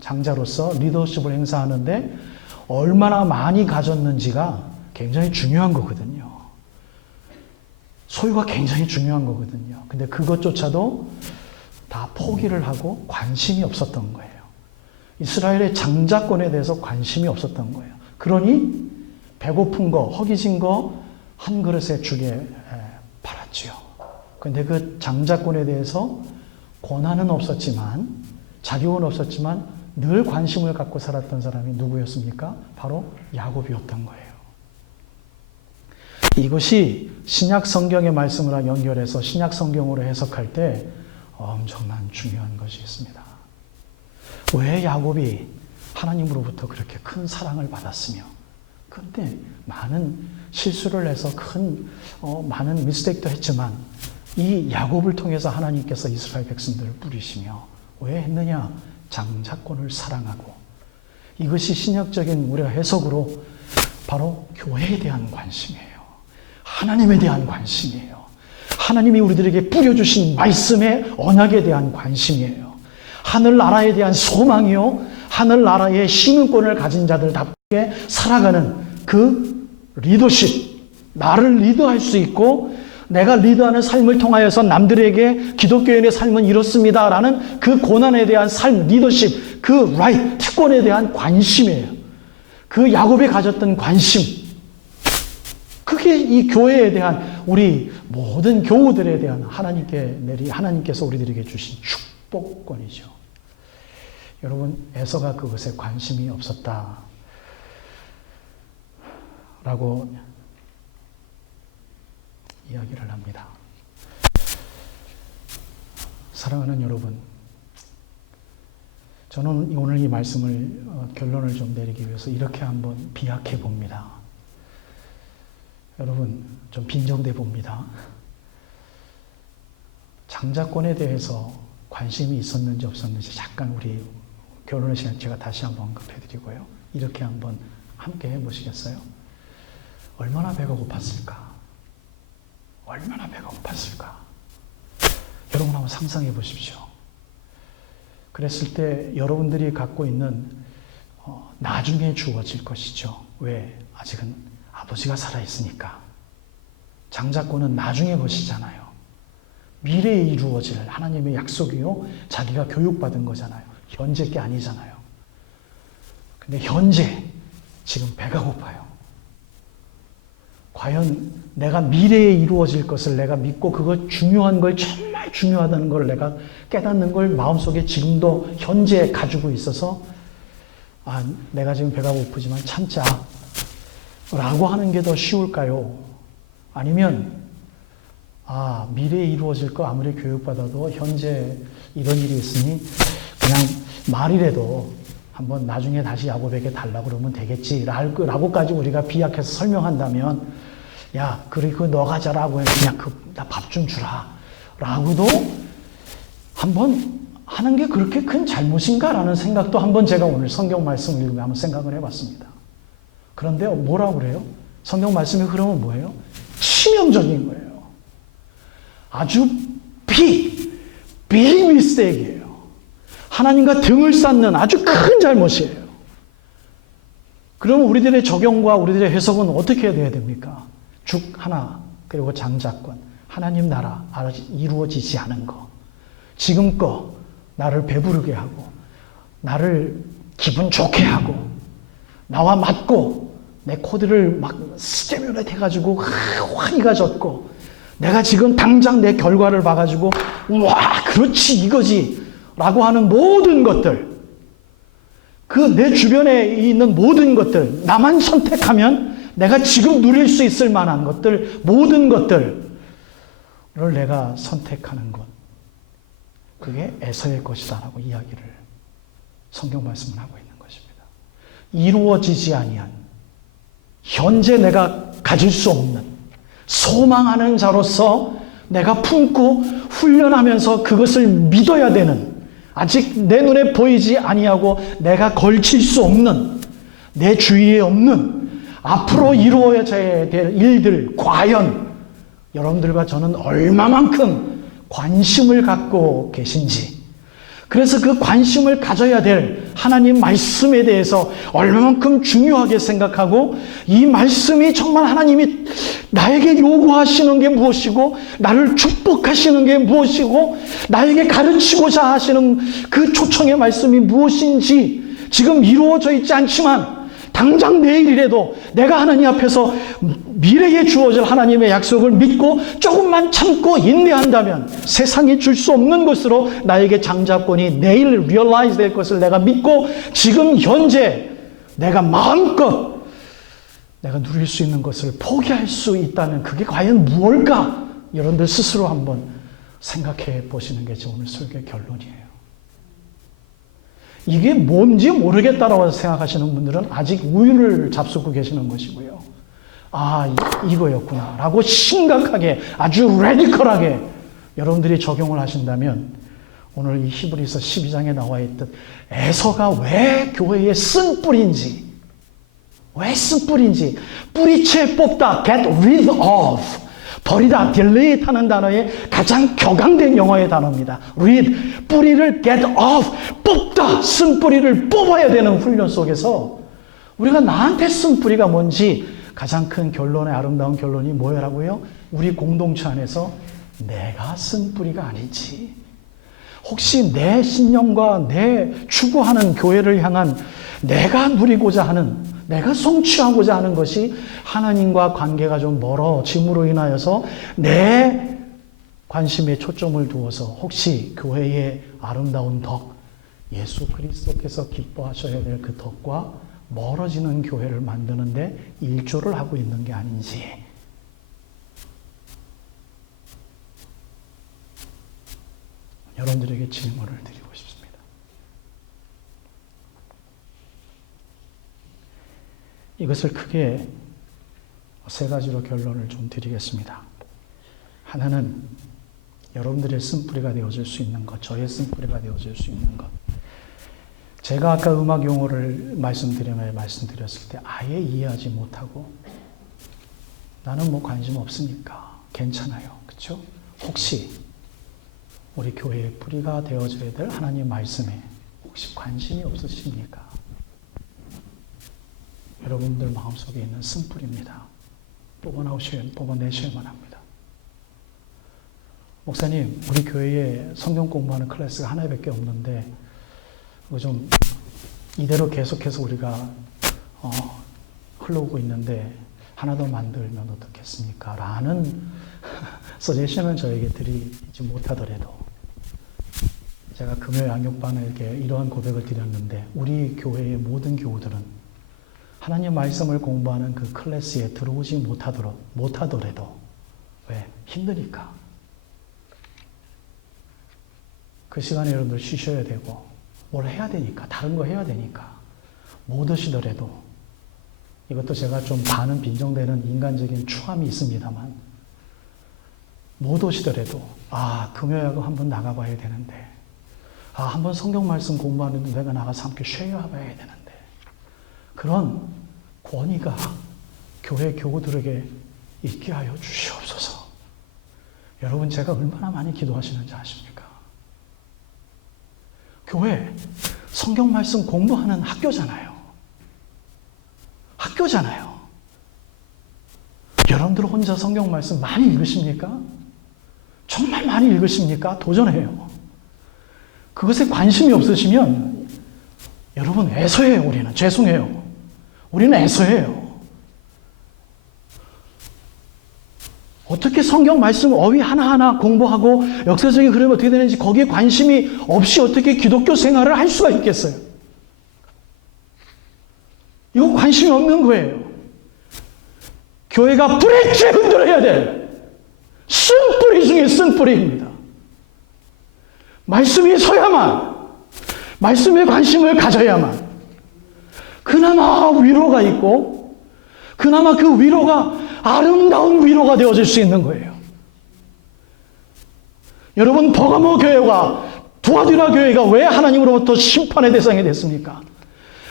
장자로서 리더십을 행사하는데 얼마나 많이 가졌는지가 굉장히 중요한 거거든요. 소유가 굉장히 중요한 거거든요. 근데 그것조차도 다 포기를 하고 관심이 없었던 거예요. 이스라엘의 장자권에 대해서 관심이 없었던 거예요. 그러니 배고픈 거, 허기진 거 한 그릇에 주게 팔았지요. 근데 그 장자권에 대해서 권한은 없었지만, 자격은 없었지만 늘 관심을 갖고 살았던 사람이 누구였습니까? 바로 야곱이었던 거예요. 이것이 신약 성경의 말씀을 연결해서 신약 성경으로 해석할 때 엄청난 중요한 것이 있습니다. 왜 야곱이 하나님으로부터 그렇게 큰 사랑을 받았으며, 그런데 많은 실수를 해서 많은 미스테이크도 했지만 이 야곱을 통해서 하나님께서 이스라엘 백성들을 부리시며 왜 했느냐? 장자권을 사랑하고, 이것이 신약적인 우리가 해석으로 바로 교회에 대한 관심이에요. 하나님에 대한 관심이에요. 하나님이 우리들에게 뿌려주신 말씀의 언약에 대한 관심이에요. 하늘나라에 대한 소망이요, 하늘나라의 시민권을 가진 자들답게 살아가는 그 리더십, 나를 리드할 수 있고 내가 리드하는 삶을 통하여서 남들에게 기독교인의 삶은 이렇습니다라는 그 고난에 대한 삶, 리더십, 그 특권에 대한 관심이에요. 그 야곱이 가졌던 관심, 그게 이 교회에 대한 우리 모든 교우들에 대한 하나님께서 우리들에게 주신 축복권이죠. 여러분, 에서가 그것에 관심이 없었다라고 이야기를 합니다. 사랑하는 여러분, 저는 오늘 이 말씀을 결론을 좀 내리기 위해서 이렇게 한번 비약해 봅니다. 여러분, 좀 빈정대 봅니다. 장자권에 대해서 관심이 있었는지 없었는지 잠깐 우리 결혼의 시간 제가 다시 한번 언급해 드리고요. 이렇게 한번 함께 해보시겠어요? 얼마나 배가 고팠을까? 얼마나 배가 고팠을까? 여러분 한번 상상해 보십시오. 그랬을 때 여러분들이 갖고 있는 나중에 주어질 것이죠. 왜? 아직은 아버지가 살아있으니까. 장자권은 나중의 것이잖아요. 미래에 이루어질 하나님의 약속이요, 자기가 교육받은 거잖아요. 현재 게 아니잖아요. 근데 현재 지금 배가 고파요. 과연 내가 미래에 이루어질 것을 내가 믿고 그거 중요한 걸, 정말 중요하다는 걸 내가 깨닫는 걸 마음속에 지금도 현재 가지고 있어서 내가 지금 배가 고프지만 참자 라고 하는 게 더 쉬울까요? 아니면 미래에 이루어질 거 아무리 교육받아도 현재 이런 일이 있으니 그냥 말이라도 한번 나중에 다시 야곱에게 달라고 그러면 되겠지 라고까지 우리가 비약해서 설명한다면, 야, 그리고 너가 자라고 해, 그냥 나 밥 좀 주라 라고도 한번 하는 게 그렇게 큰 잘못인가 라는 생각도 한번 제가 오늘 성경 말씀을 읽으며 한번 생각을 해봤습니다. 그런데 뭐라고 그래요? 성경 말씀의 흐름은 뭐예요? 치명적인 거예요. 아주 빅 미스테이크예요. 하나님과 등을 쌓는 아주 큰 잘못이에요. 그러면 우리들의 적용과 우리들의 해석은 어떻게 해야 됩니까? 죽 하나, 그리고 장자권, 하나님 나라 이루어지지 않은 거, 지금껏 나를 배부르게 하고 나를 기분 좋게 하고 나와 맞고 내 코드를 막 스테뮤레이트 해가지고 환희가 졌고 내가 지금 당장 내 결과를 봐가지고 와 그렇지 이거지 라고 하는 모든 것들, 그 내 주변에 있는 모든 것들, 나만 선택하면 내가 지금 누릴 수 있을 만한 것들, 모든 것들을 내가 선택하는 것, 그게 에서의 것이다 라고 이야기를 성경 말씀은 하고 있는 것입니다. 이루어지지 아니한, 현재 내가 가질 수 없는, 소망하는 자로서 내가 품고 훈련하면서 그것을 믿어야 되는, 아직 내 눈에 보이지 아니하고 내가 걸칠 수 없는, 내 주위에 없는 앞으로 이루어져야 될 일들, 과연 여러분들과 저는 얼마만큼 관심을 갖고 계신지, 그래서 그 관심을 가져야 될 하나님 말씀에 대해서 얼마만큼 중요하게 생각하고, 이 말씀이 정말 하나님이 나에게 요구하시는 게 무엇이고 나를 축복하시는 게 무엇이고 나에게 가르치고자 하시는 그 초청의 말씀이 무엇인지 지금 이루어져 있지 않지만 당장 내일이라도 내가 하나님 앞에서 미래에 주어질 하나님의 약속을 믿고 조금만 참고 인내한다면 세상이 줄 수 없는 것으로 나에게 장자권이 내일 리얼라이즈 될 것을 내가 믿고 지금 현재 내가 마음껏 내가 누릴 수 있는 것을 포기할 수 있다면 그게 과연 무엇일까? 여러분들 스스로 한번 생각해 보시는 게 제 오늘 설교의 결론이에요. 이게 뭔지 모르겠다라고 생각하시는 분들은 아직 우유를 잡수고 계시는 것이고요. 아, 이거였구나 라고 심각하게 아주 레디컬하게 여러분들이 적용을 하신다면 오늘 이 히브리서 12장에 나와 있듯 에서가 왜 교회의 쓴뿌리인지, 왜 쓴뿌리인지, 뿌리채 뽑다, get rid of, 버리다, delete 하는 단어의 가장 격앙된 영어의 단어입니다. rid, 뿌리를 get off, 뽑다, 쓴뿌리를 뽑아야 되는 훈련 속에서 우리가 나한테 쓴뿌리가 뭔지 가장 큰 결론의 아름다운 결론이 뭐라고요? 우리 공동체 안에서 내가 쓴뿌리가 아니지. 혹시 내 신념과 내 추구하는 교회를 향한 내가 누리고자 하는, 내가 성취하고자 하는 것이 하나님과 관계가 좀 멀어짐으로 인하여서 내 관심에 초점을 두어서 혹시 교회의 아름다운 덕, 예수 그리스도께서 기뻐하셔야 될 그 덕과 멀어지는 교회를 만드는데 일조를 하고 있는 게 아닌지. 여러분들에게 질문을 드리고 싶습니다. 이것을 크게 세 가지로 결론을 좀 드리겠습니다. 하나는 여러분들의 쓴뿌리가 되어줄 수 있는 것, 저의 쓴뿌리가 되어줄 수 있는 것. 제가 아까 음악 용어를 말씀드렸을 때 아예 이해하지 못하고 나는 뭐 관심 없으니까 괜찮아요. 그렇죠? 혹시 우리 교회의 뿌리가 되어줘야 될 하나님 말씀에 혹시 관심이 없으십니까? 여러분들 마음속에 있는 쓴뿌리입니다. 뽑아내셔야만 합니다. 목사님, 우리 교회에 성경 공부하는 클래스가 하나밖에 없는데 좀 이대로 계속해서 우리가 흘러오고 있는데 하나 더 만들면 어떻겠습니까? 라는 서제션은 저에게 드리지 못하더라도 제가 금요 양육반에게 이러한 고백을 드렸는데 우리 교회의 모든 교우들은 하나님 말씀을 공부하는 그 클래스에 들어오지 못하더라도 왜? 힘드니까. 그 시간에 여러분들 쉬셔야 되고 뭘 해야 되니까, 다른 거 해야 되니까 못 오시더라도 이것도 제가 좀 반은 빈정되는 인간적인 추함이 있습니다만 못 오시더라도 금요야금 한번 나가봐야 되는데 한번 성경 말씀 공부하는데 내가 나가서 함께 쉬어봐야 되는데 그런 권위가 교회 교우들에게 있게 하여 주시옵소서. 여러분 제가 얼마나 많이 기도하시는지 아십니까? 교회 성경 말씀 공부하는 학교잖아요. 여러분들 혼자 성경 말씀 많이 읽으십니까? 정말 많이 읽으십니까? 도전해요. 그것에 관심이 없으시면 여러분 애서해요. 우리는 죄송해요. 우리는 애서해요. 어떻게 성경 말씀 어휘 하나하나 공부하고 역사적인 흐름이 어떻게 되는지 거기에 관심이 없이 어떻게 기독교 생활을 할 수가 있겠어요? 이거 관심이 없는 거예요. 교회가 뿌리째 흔들어야 될 쓴뿌리 중에 쓴뿌리입니다. 말씀에 서야만, 말씀에 관심을 가져야만 그나마 위로가 있고 그나마 그 위로가 아름다운 위로가 되어질 수 있는 거예요. 여러분 버가모 교회와 두아디라 교회가 왜 하나님으로부터 심판의 대상이 됐습니까?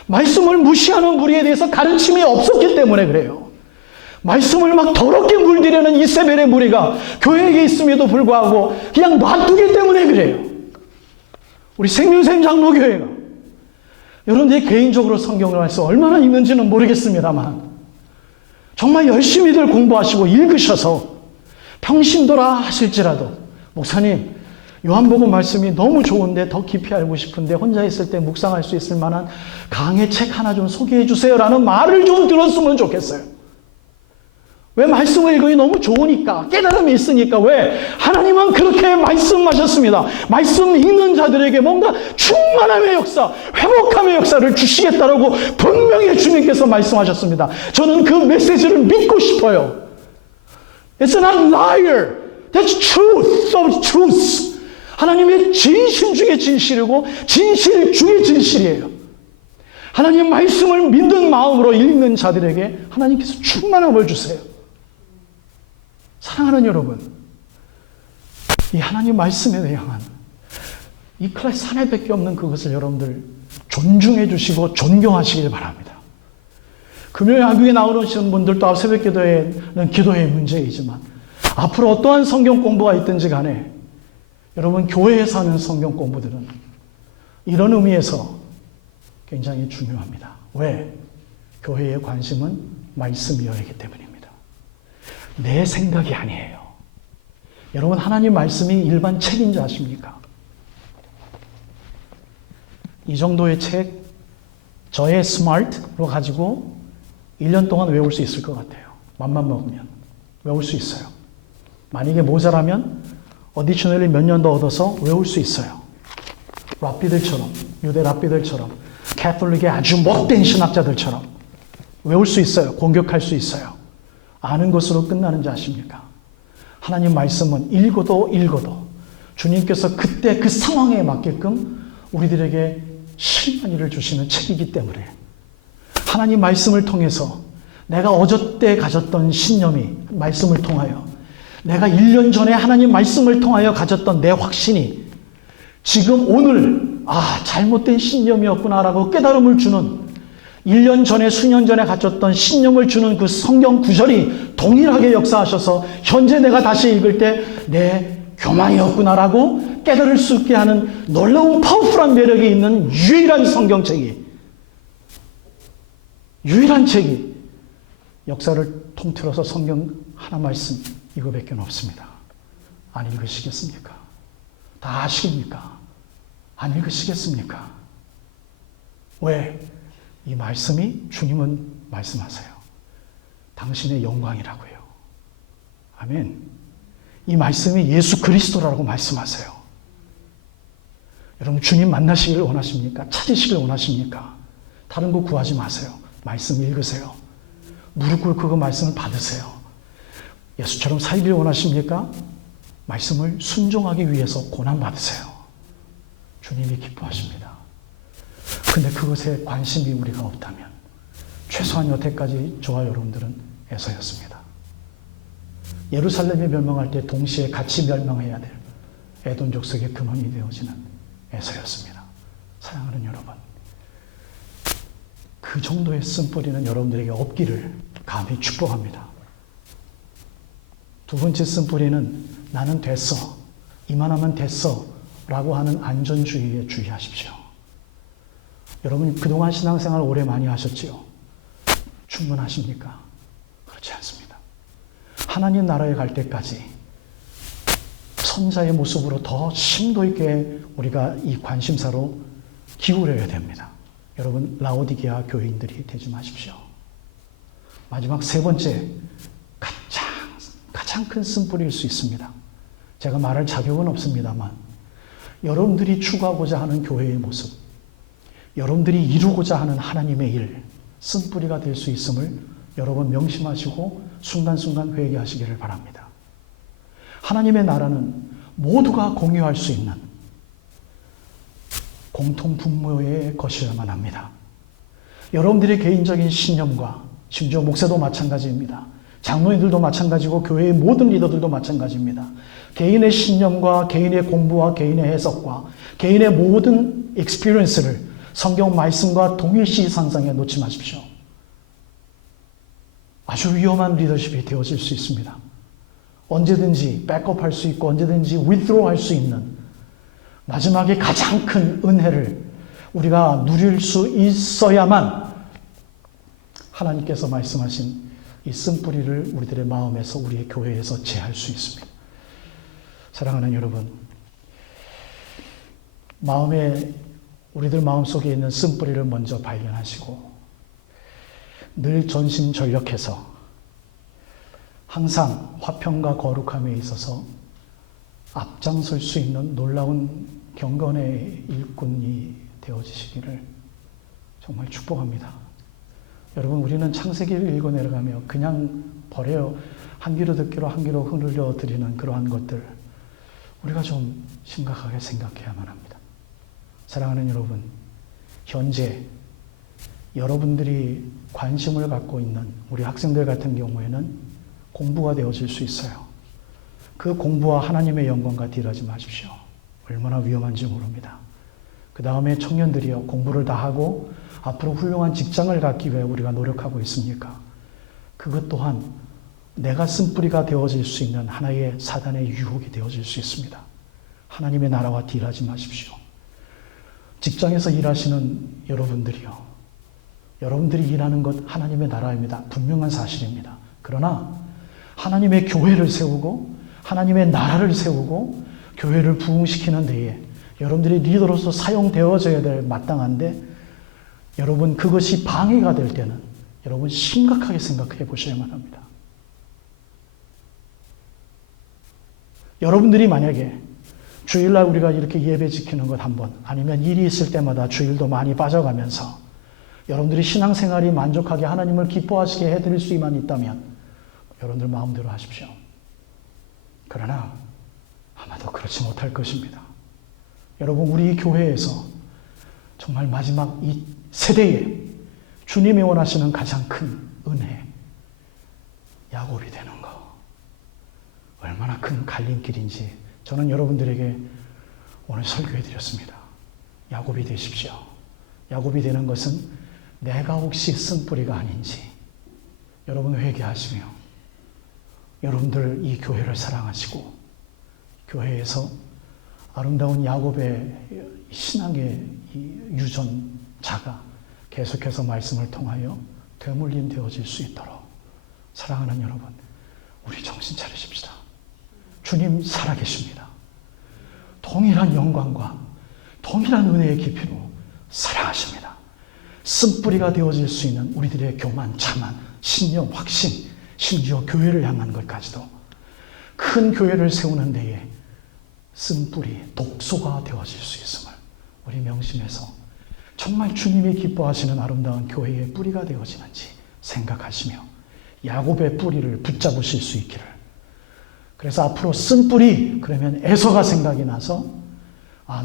말씀을 무시하는 무리에 대해서 가르침이 없었기 때문에 그래요. 말씀을 막 더럽게 물들이는 이세벨의 무리가 교회에 있음에도 불구하고 그냥 놔두기 때문에 그래요. 우리 생명샘 장로교회가 여러분들이 개인적으로 성경을 말씀 얼마나 읽는지는 모르겠습니다만 정말 열심히들 공부하시고 읽으셔서 평신도라 하실지라도 목사님 요한복음 말씀이 너무 좋은데 더 깊이 알고 싶은데 혼자 있을 때 묵상할 수 있을 만한 강의 책 하나 좀 소개해 주세요 라는 말을 좀 들었으면 좋겠어요. 왜 말씀을 읽으니 너무 좋으니까 깨달음이 있으니까 왜 하나님은 그렇게 말씀하셨습니다. 말씀 읽는 자들에게 뭔가 충만함의 역사, 회복함의 역사를 주시겠다라고 분명히 주님께서 말씀하셨습니다. 저는 그 메시지를 믿고 싶어요. It's not liar. That's truth of truth. 하나님의 진실 중에 진실이고 진실 중에 진실이에요. 하나님 말씀을 믿는 마음으로 읽는 자들에게 하나님께서 충만함을 주세요. 사랑하는 여러분, 이 하나님 말씀에 향한 이 클래스 하나밖에 없는 그것을 여러분들 존중해 주시고 존경하시길 바랍니다. 금요일 한국에 나오시는 분들도 앞 새벽 기도회는 기도의 문제이지만 앞으로 어떠한 성경 공부가 있든지 간에 여러분 교회에서 하는 성경 공부들은 이런 의미에서 굉장히 중요합니다. 왜? 교회의 관심은 말씀이어야기 때문입니다. 내 생각이 아니에요. 여러분 하나님 말씀이 일반 책인지 아십니까? 이 정도의 책 저의 스마트로 가지고 1년 동안 외울 수 있을 것 같아요. 맘만 먹으면 외울 수 있어요. 만약에 모자라면 어디셔널리 몇 년 더 얻어서 외울 수 있어요. 랍비들처럼, 유대 랍비들처럼, 캐톨릭의 아주 못된 신학자들처럼 외울 수 있어요. 공격할 수 있어요. 아는 것으로 끝나는지 아십니까? 하나님 말씀은 읽어도 주님께서 그때 그 상황에 맞게끔 우리들에게 실마리를 주시는 책이기 때문에 하나님 말씀을 통해서 내가 어저때 가졌던 신념이 말씀을 통하여 내가 1년 전에 하나님 말씀을 통하여 가졌던 내 확신이 지금 오늘 잘못된 신념이었구나라고 깨달음을 주는 1년 전에 수년 전에 가졌던 신념을 주는 그 성경 구절이 동일하게 역사하셔서 현재 내가 다시 읽을 때 내 교만이었구나라고 깨달을 수 있게 하는 놀라운 파워풀한 매력이 있는 유일한 성경책이 역사를 통틀어서 성경 하나 말씀 이거밖에 없습니다. 안 읽으시겠습니까? 다 아십니까? 안 읽으시겠습니까? 왜? 이 말씀이 주님은 말씀하세요. 당신의 영광이라고요. 아멘. 이 말씀이 예수 그리스도라고 말씀하세요. 여러분 주님 만나시기를 원하십니까? 찾으시길 원하십니까? 다른 거 구하지 마세요. 말씀 읽으세요. 무릎 꿇고 그 말씀을 받으세요. 예수처럼 살기를 원하십니까? 말씀을 순종하기 위해서 고난받으세요. 주님이 기뻐하십니다. 근데 그것에 관심이 우리가 없다면 최소한 여태까지 저와 여러분들은 에서였습니다. 예루살렘이 멸망할 때 동시에 같이 멸망해야 될 에돔 족속의 근원이 되어지는 에서였습니다. 사랑하는 여러분, 그 정도의 쓴뿌리는 여러분들에게 없기를 감히 축복합니다. 두 번째 쓴뿌리는 나는 됐어, 이만하면 됐어 라고 하는 안전주의에 주의하십시오. 여러분 그동안 신앙생활 오래 많이 하셨지요? 충분하십니까? 그렇지 않습니다. 하나님 나라에 갈 때까지 선자의 모습으로 더 심도 있게 우리가 이 관심사로 기울여야 됩니다. 여러분 라오디게아 교인들이 되지 마십시오. 마지막 세 번째, 가장 큰 쓴뿌리일 수 있습니다. 제가 말할 자격은 없습니다만 여러분들이 추구하고자 하는 교회의 모습, 여러분들이 이루고자 하는 하나님의 일, 쓴뿌리가 될 수 있음을 여러분 명심하시고 순간순간 회개하시기를 바랍니다. 하나님의 나라는 모두가 공유할 수 있는 공통 분모의 것이어야만 합니다. 여러분들의 개인적인 신념과 심지어 목사도 마찬가지입니다. 장로님들도 마찬가지고 교회의 모든 리더들도 마찬가지입니다. 개인의 신념과 개인의 공부와 개인의 해석과 개인의 모든 익스피리언스를 성경 말씀과 동일시선상에 놓지 마십시오. 아주 위험한 리더십이 되어질 수 있습니다. 언제든지 백업할 수 있고 언제든지 withdraw 할 수 있는 마지막에 가장 큰 은혜를 우리가 누릴 수 있어야만 하나님께서 말씀하신 이 쓴뿌리를 우리들의 마음에서 우리의 교회에서 제할 수 있습니다. 사랑하는 여러분, 우리들 마음속에 있는 쓴뿌리를 먼저 발견하시고 늘 전심전력해서 항상 화평과 거룩함에 있어서 앞장설 수 있는 놀라운 경건의 일꾼이 되어지시기를 정말 축복합니다. 여러분 우리는 창세기를 읽어 내려가며 그냥 버려요. 한 귀로 듣기로 한 귀로 흔들려 드리는 그러한 것들 우리가 좀 심각하게 생각해야만 합니다. 사랑하는 여러분, 현재 여러분들이 관심을 갖고 있는 우리 학생들 같은 경우에는 공부가 되어질 수 있어요. 그 공부와 하나님의 영광과 딜하지 마십시오. 얼마나 위험한지 모릅니다. 그 다음에 청년들이요, 공부를 다 하고 앞으로 훌륭한 직장을 갖기 위해 우리가 노력하고 있습니까? 그것 또한 내가 쓴뿌리가 되어질 수 있는 하나의 사단의 유혹이 되어질 수 있습니다. 하나님의 나라와 딜하지 마십시오. 직장에서 일하시는 여러분들이요, 여러분들이 일하는 것 하나님의 나라입니다. 분명한 사실입니다. 그러나 하나님의 교회를 세우고 하나님의 나라를 세우고 교회를 부흥시키는 데에 여러분들이 리더로서 사용되어져야 될 마땅한데 여러분 그것이 방해가 될 때는 여러분 심각하게 생각해 보셔야만 합니다. 여러분들이 만약에 주일날 우리가 이렇게 예배 지키는 것 한 번, 아니면 일이 있을 때마다 주일도 많이 빠져가면서 여러분들이 신앙생활이 만족하게 하나님을 기뻐하시게 해드릴 수만 있다면 여러분들 마음대로 하십시오. 그러나 아마도 그렇지 못할 것입니다. 여러분, 우리 교회에서 정말 마지막 이 세대에 주님이 원하시는 가장 큰 은혜, 야곱이 되는 거 얼마나 큰 갈림길인지 저는 여러분들에게 오늘 설교해 드렸습니다. 야곱이 되십시오. 야곱이 되는 것은 내가 혹시 쓴 뿌리가 아닌지 여러분 회개하시며 여러분들 이 교회를 사랑하시고 교회에서 아름다운 야곱의 신앙의 유전자가 계속해서 말씀을 통하여 되물림 되어질 수 있도록 사랑하는 여러분, 우리 정신 차리십시다. 주님 살아계십니다. 동일한 영광과 동일한 은혜의 깊이로 사랑하십니다. 쓴뿌리가 되어질 수 있는 우리들의 교만, 자만, 신념, 확신, 심지어 교회를 향한 것까지도 큰 교회를 세우는 데에 쓴뿌리, 독소가 되어질 수 있음을 우리 명심해서 정말 주님이 기뻐하시는 아름다운 교회의 뿌리가 되어지는지 생각하시며 야곱의 뿌리를 붙잡으실 수 있기를. 그래서 앞으로 쓴뿌리 그러면 에서가 생각이 나서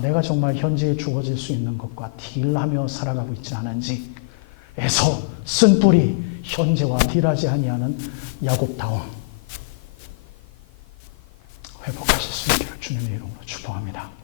내가 정말 현재에 주어질 수 있는 것과 딜하며 살아가고 있지는 않은지 에서 쓴뿌리 현재와 딜하지 아니하는 야곱다움 회복하실 수 있기를 주님의 이름으로 축복합니다.